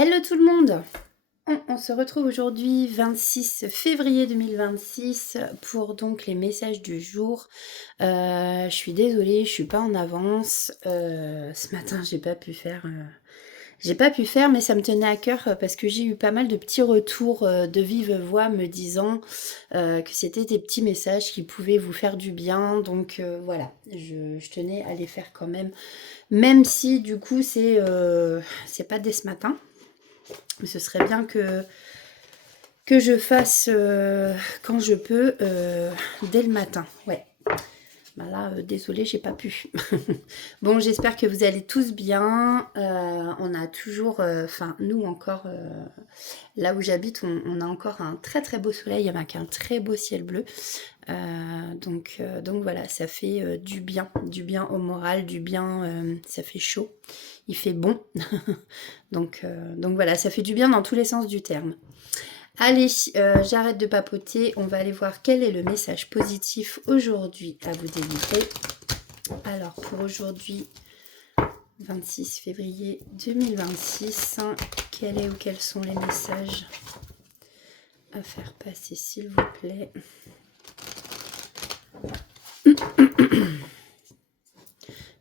Hello tout le monde! On se retrouve aujourd'hui 26 février 2026 pour donc les messages du jour. Je suis désolée, je suis pas en avance. Ce matin j'ai pas pu faire, mais ça me tenait à cœur parce que j'ai eu pas mal de petits retours de vive voix me disant que c'était des petits messages qui pouvaient vous faire du bien. Donc voilà, je tenais à les faire quand même si du coup c'est pas dès ce matin. Mais ce serait bien que je fasse quand je peux dès le matin. Ouais. Bah là, désolée, j'ai pas pu. Bon, j'espère que vous allez tous bien. On a toujours, enfin nous encore, là où j'habite, on a encore un très très beau soleil avec un très beau ciel bleu. Donc voilà, ça fait du bien au moral, du bien, ça fait chaud, il fait bon. donc voilà, ça fait du bien dans tous les sens du terme. Allez, j'arrête de papoter, on va aller voir quel est le message positif aujourd'hui à vous délivrer. Alors pour aujourd'hui, 26 février 2026, quel est ou quels sont les messages à faire passer s'il vous plaît?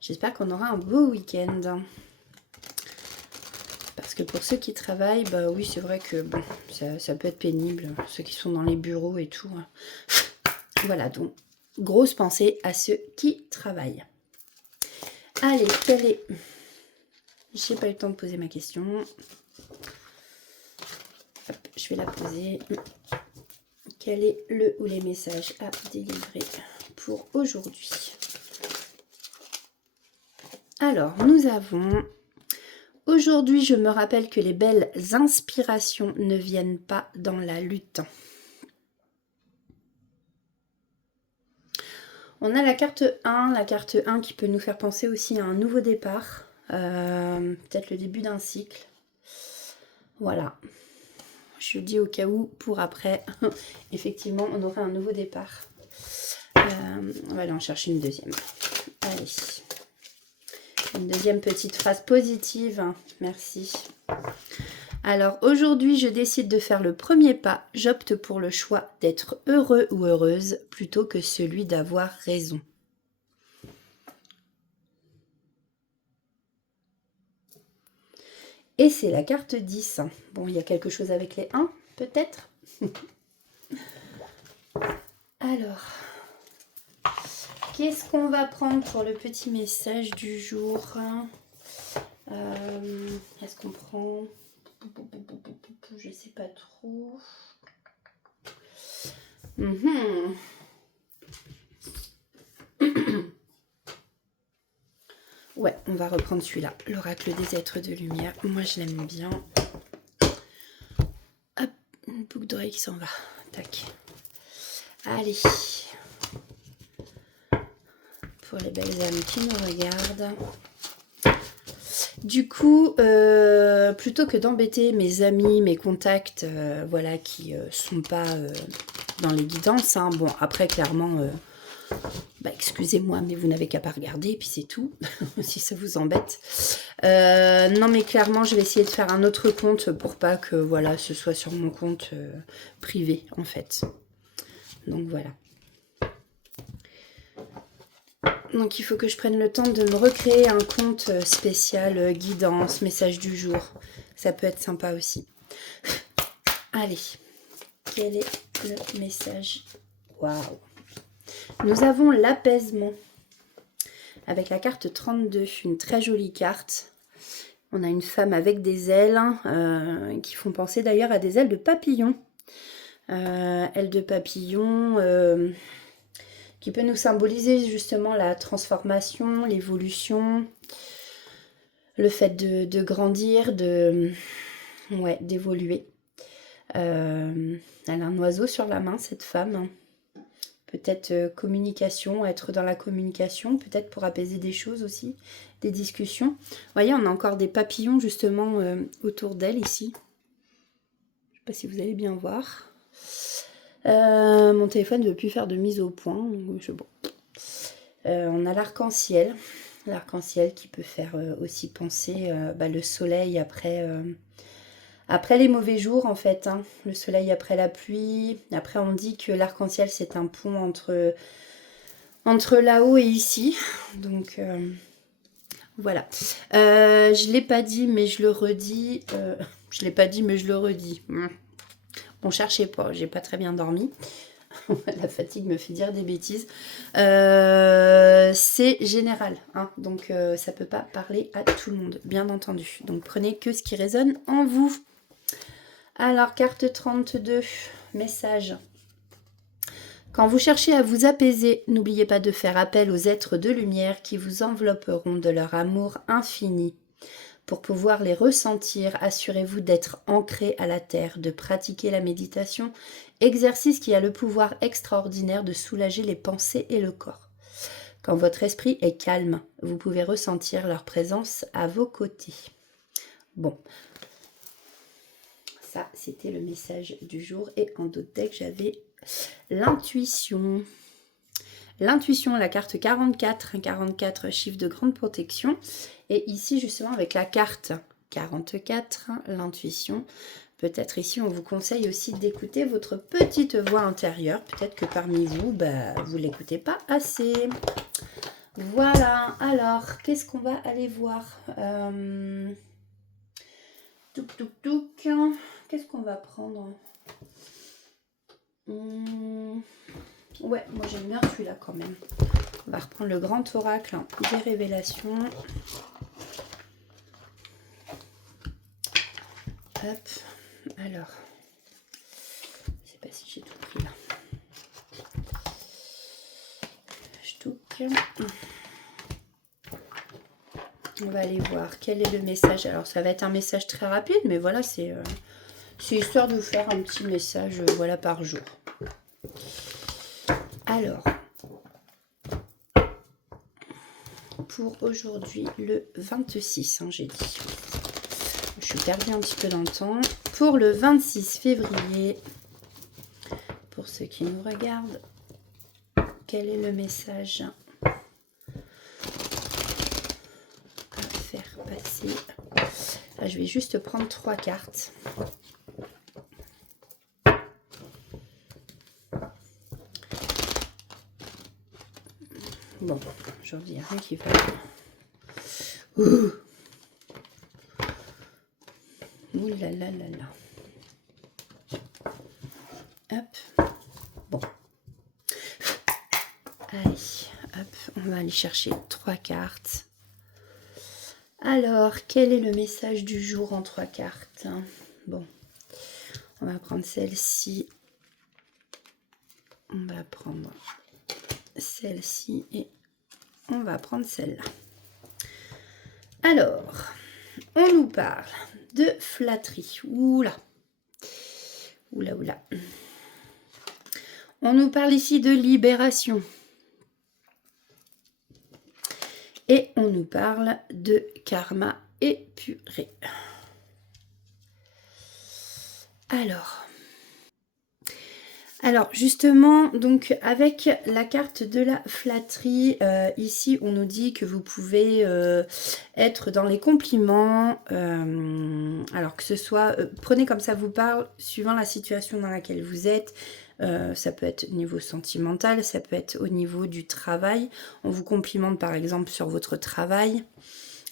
J'espère qu'on aura un beau week-end. Parce que pour ceux qui travaillent, bah oui, c'est vrai que bon, ça peut être pénible. Ceux qui sont dans les bureaux et tout. Voilà, donc grosse pensée à ceux qui travaillent. Allez, quel est... J'ai pas eu le temps de poser ma question. Hop, je vais la poser. Quel est le ou les messages à délivrer pour aujourd'hui? Alors, nous avons... Aujourd'hui, je me rappelle que les belles inspirations ne viennent pas dans la lutte. On a la carte 1 qui peut nous faire penser aussi à un nouveau départ, peut-être le début d'un cycle. Voilà, je dis au cas où, pour après, effectivement, on aurait un nouveau départ. On va aller en chercher une deuxième. Allez, une deuxième petite phrase positive, merci. Alors aujourd'hui, je décide de faire le premier pas. J'opte pour le choix d'être heureux ou heureuse plutôt que celui d'avoir raison. Et c'est la carte 10. Bon, il y a quelque chose avec les 1, peut-être. Alors, qu'est-ce qu'on va prendre pour le petit message du jour? Est-ce qu'on prend... Je sais pas trop. Ouais, on va reprendre celui-là. L'oracle des êtres de lumière. Moi, je l'aime bien. Hop, une boucle d'oreille qui s'en va. Tac. Allez. Pour les belles âmes qui nous regardent. Du coup, plutôt que d'embêter mes amis, mes contacts, voilà, qui sont pas dans les guidances, hein, bon, après, clairement, bah, excusez-moi, mais vous n'avez qu'à pas regarder, et puis c'est tout, si ça vous embête. Non, mais clairement, je vais essayer de faire un autre compte pour pas que, voilà, ce soit sur mon compte privé, en fait. Donc, voilà. Donc il faut que je prenne le temps de me recréer un compte spécial guidance, message du jour. Ça peut être sympa aussi. Allez, quel est le message? Waouh! Nous avons l'apaisement. Avec la carte 32, une très jolie carte. On a une femme avec des ailes qui font penser d'ailleurs à des ailes de papillon. Ailes de papillon... qui peut nous symboliser justement la transformation, l'évolution, le fait de grandir, d'évoluer. Elle a un oiseau sur la main, cette femme. Peut-être communication, être dans la communication, peut-être pour apaiser des choses aussi, des discussions. Vous voyez, on a encore des papillons justement autour d'elle ici. Je ne sais pas si vous allez bien voir. Mon téléphone ne veut plus faire de mise au point. Bon. On a l'arc-en-ciel. L'arc-en-ciel qui peut faire aussi penser le soleil après Après les mauvais jours, en fait, hein, le soleil après la pluie. Après, on dit que l'arc-en-ciel, c'est un pont entre là-haut et ici. Donc, voilà. Je ne l'ai pas dit, mais je le redis. Je ne l'ai pas dit, mais je le redis. Bon, cherchez pas, j'ai pas très bien dormi. La fatigue me fait dire des bêtises. C'est général, hein, donc ça peut pas parler à tout le monde, bien entendu. Donc prenez que ce qui résonne en vous. Alors, carte 32, message. Quand vous cherchez à vous apaiser, n'oubliez pas de faire appel aux êtres de lumière qui vous envelopperont de leur amour infini. Pour pouvoir les ressentir, assurez-vous d'être ancré à la terre, de pratiquer la méditation, exercice qui a le pouvoir extraordinaire de soulager les pensées et le corps. Quand votre esprit est calme, vous pouvez ressentir leur présence à vos côtés. Bon, ça c'était le message du jour. Et en d'autres decks, j'avais l'intuition. L'intuition, la carte 44, un 44 chiffre de grande protection. Et ici, justement, avec la carte 44, l'intuition, peut-être ici, on vous conseille aussi d'écouter votre petite voix intérieure. Peut-être que parmi vous, vous ne l'écoutez pas assez. Voilà, alors, qu'est-ce qu'on va aller voir Touk, touk, touk. Qu'est-ce qu'on va prendre Ouais, moi j'aime bien celui-là quand même. On va reprendre le grand oracle des révélations. Hop, alors, je sais pas si j'ai tout pris là. Je touque. On va aller voir quel est le message. Alors ça va être un message très rapide, mais voilà, c'est histoire de vous faire un petit message voilà, par jour. Alors, pour aujourd'hui, le 26, hein, j'ai dit. Je suis perdue un petit peu dans le temps. Pour le 26 février, pour ceux qui nous regardent, quel est le message à faire passer? Là, je vais juste prendre 3 cartes. Bon, aujourd'hui, il n'y a rien qui va. Ouh là là là là. Hop. Bon. Allez, hop, on va aller chercher 3 cartes. Alors, quel est le message du jour en 3 cartes? Bon, on va prendre celle-ci. On va prendre celle-ci et on va prendre celle-là. Alors, on nous parle de flatterie. Oula. Oula, oula. On nous parle ici de libération. Et on nous parle de karma épuré. Alors justement, donc avec la carte de la flatterie, ici on nous dit que vous pouvez être dans les compliments, alors que ce soit, prenez comme ça vous parle, suivant la situation dans laquelle vous êtes. Ça peut être au niveau sentimental, ça peut être au niveau du travail. On vous complimente par exemple sur votre travail.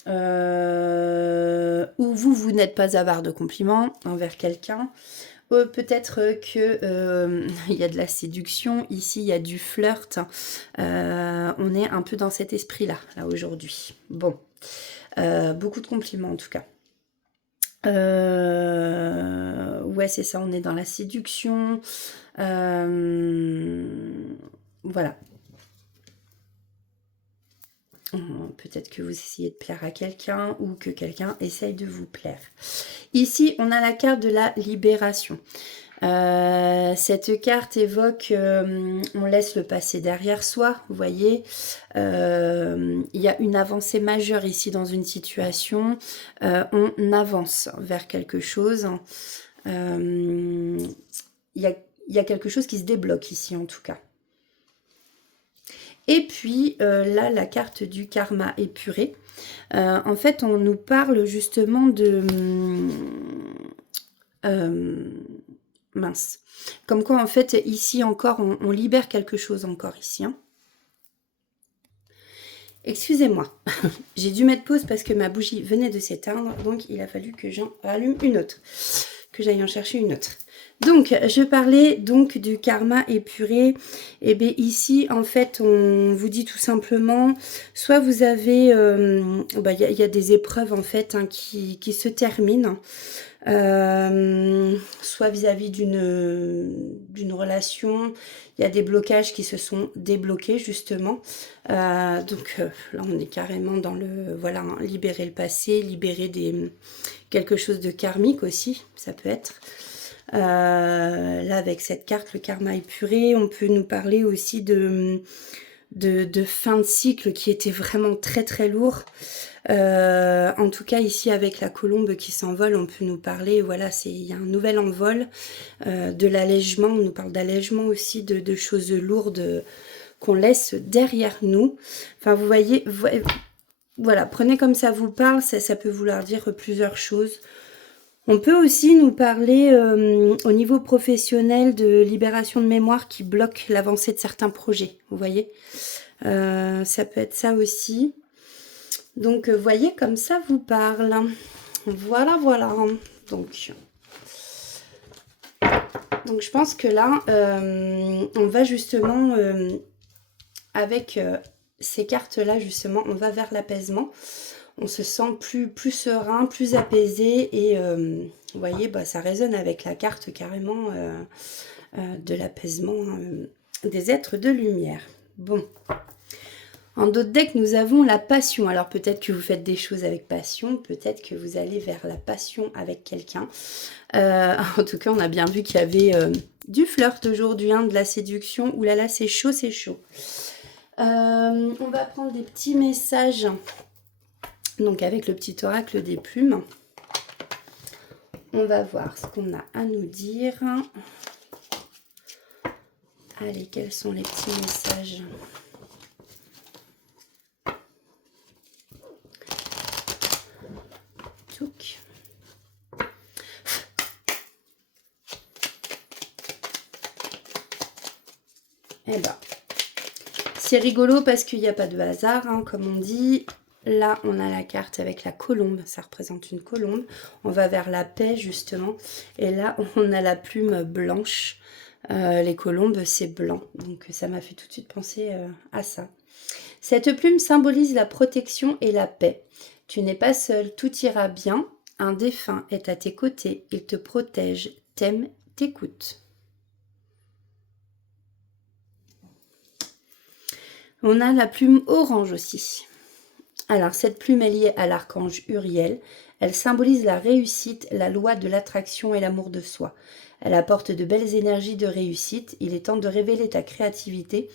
Ou vous n'êtes pas avare de compliments envers quelqu'un. Peut-être que il y a de la séduction, ici il y a du flirt. On est un peu dans cet esprit-là, là aujourd'hui. Bon, beaucoup de compliments en tout cas. Ouais, c'est ça, on est dans la séduction. Voilà. Peut-être que vous essayez de plaire à quelqu'un ou que quelqu'un essaye de vous plaire. Ici, on a la carte de la libération. Cette carte évoque, on laisse le passé derrière soi, vous voyez. Il y a une avancée majeure ici dans une situation. On avance vers quelque chose. Il y a quelque chose qui se débloque ici en tout cas. Et puis là, la carte du karma épuré. En fait, on nous parle justement de mince. Comme quoi, en fait, ici encore, on libère quelque chose encore ici. Hein. Excusez-moi, j'ai dû mettre pause parce que ma bougie venait de s'éteindre, donc il a fallu que j'en rallume une autre, que j'aille en chercher une autre. Donc, je parlais donc du karma épuré. Et bien ici, en fait, on vous dit tout simplement, soit vous avez, y a des épreuves en fait hein, qui se terminent, soit vis-à-vis d'une relation, il y a des blocages qui se sont débloqués justement. Donc là, on est carrément dans le, voilà, hein, libérer le passé, libérer quelque chose de karmique aussi, ça peut être. Là, avec cette carte, le karma épuré, on peut nous parler aussi de fin de cycle qui était vraiment très très lourd. En tout cas, ici, avec la colombe qui s'envole, on peut nous parler, voilà, il y a un nouvel envol, de l'allègement, on nous parle d'allègement aussi, de choses lourdes qu'on laisse derrière nous. Enfin, vous voyez, voilà, prenez comme ça vous parle, ça peut vouloir dire plusieurs choses. On peut aussi nous parler au niveau professionnel de libération de mémoire qui bloque l'avancée de certains projets, vous voyez. Ça peut être ça aussi. Donc, voyez, comme ça vous parle. Voilà, voilà. Donc je pense que là, on va justement, avec ces cartes-là, justement, on va vers l'apaisement. On se sent plus serein, plus apaisé et vous voyez, bah, ça résonne avec la carte carrément de l'apaisement des êtres de lumière. Bon. En d'autres decks, nous avons la passion. Alors peut-être que vous faites des choses avec passion, peut-être que vous allez vers la passion avec quelqu'un. En tout cas, on a bien vu qu'il y avait du flirt aujourd'hui, hein, de la séduction. Ouh là là, c'est chaud, c'est chaud. On va prendre des petits messages. Donc avec le petit oracle des plumes, on va voir ce qu'on a à nous dire. Allez, quels sont les petits messages? Tchouk. Eh ben, c'est rigolo parce qu'il n'y a pas de hasard, hein, comme on dit. Là, on a la carte avec la colombe, ça représente une colombe. On va vers la paix, justement. Et là, on a la plume blanche. Les colombes, c'est blanc. Donc, ça m'a fait tout de suite penser à ça. Cette plume symbolise la protection et la paix. Tu n'es pas seul, tout ira bien. Un défunt est à tes côtés. Il te protège, t'aime, t'écoute. On a la plume orange aussi. Alors, cette plume est liée à l'archange Uriel. Elle symbolise la réussite, la loi de l'attraction et l'amour de soi. Elle apporte de belles énergies de réussite. Il est temps de révéler ta créativité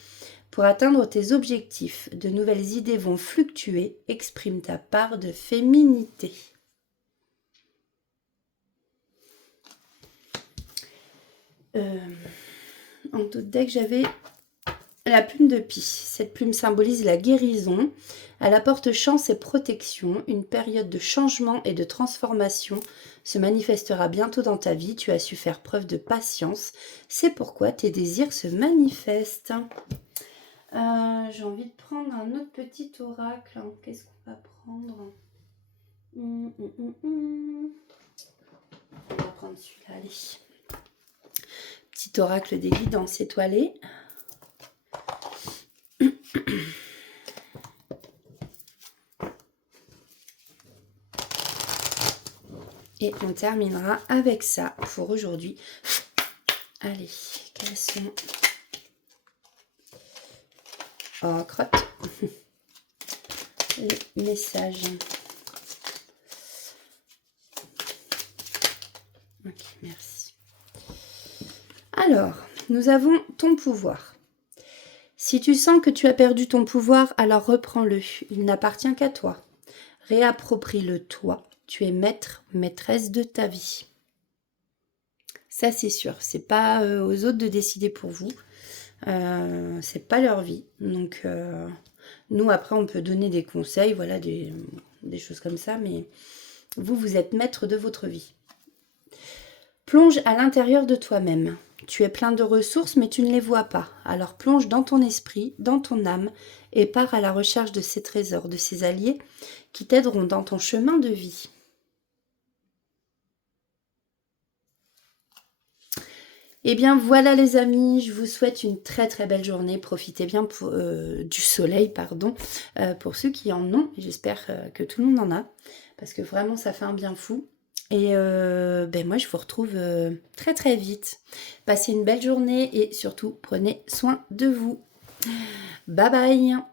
pour atteindre tes objectifs. De nouvelles idées vont fluctuer. Exprime ta part de féminité. En tout deck, j'avais la plume de pie. Cette plume symbolise la guérison. Elle apporte chance et protection. Une période de changement et de transformation se manifestera bientôt dans ta vie. Tu as su faire preuve de patience. C'est pourquoi tes désirs se manifestent. J'ai envie de prendre un autre petit oracle. Qu'est-ce qu'on va prendre? On va prendre celui-là, allez. Petit oracle des guidances étoilées. Et on terminera avec ça pour aujourd'hui. Allez, quels sont... Oh, crotte. Les messages. Ok, merci. Alors, nous avons ton pouvoir. Si tu sens que tu as perdu ton pouvoir, alors reprends-le. Il n'appartient qu'à toi. Réapproprie-le toi. Tu es maître, maîtresse de ta vie. Ça, c'est sûr. C'est pas aux autres de décider pour vous. C'est pas leur vie. Donc, nous, après, on peut donner des conseils, voilà, des choses comme ça. Mais vous êtes maître de votre vie. Plonge à l'intérieur de toi-même. Tu es plein de ressources, mais tu ne les vois pas. Alors plonge dans ton esprit, dans ton âme, et pars à la recherche de ces trésors, de ces alliés qui t'aideront dans ton chemin de vie. Et bien voilà les amis, je vous souhaite une très très belle journée. Profitez bien du soleil, pardon, pour ceux qui en ont. J'espère que tout le monde en a, parce que vraiment ça fait un bien fou. Et moi je vous retrouve très très vite. Passez une belle journée et surtout prenez soin de vous. Bye bye.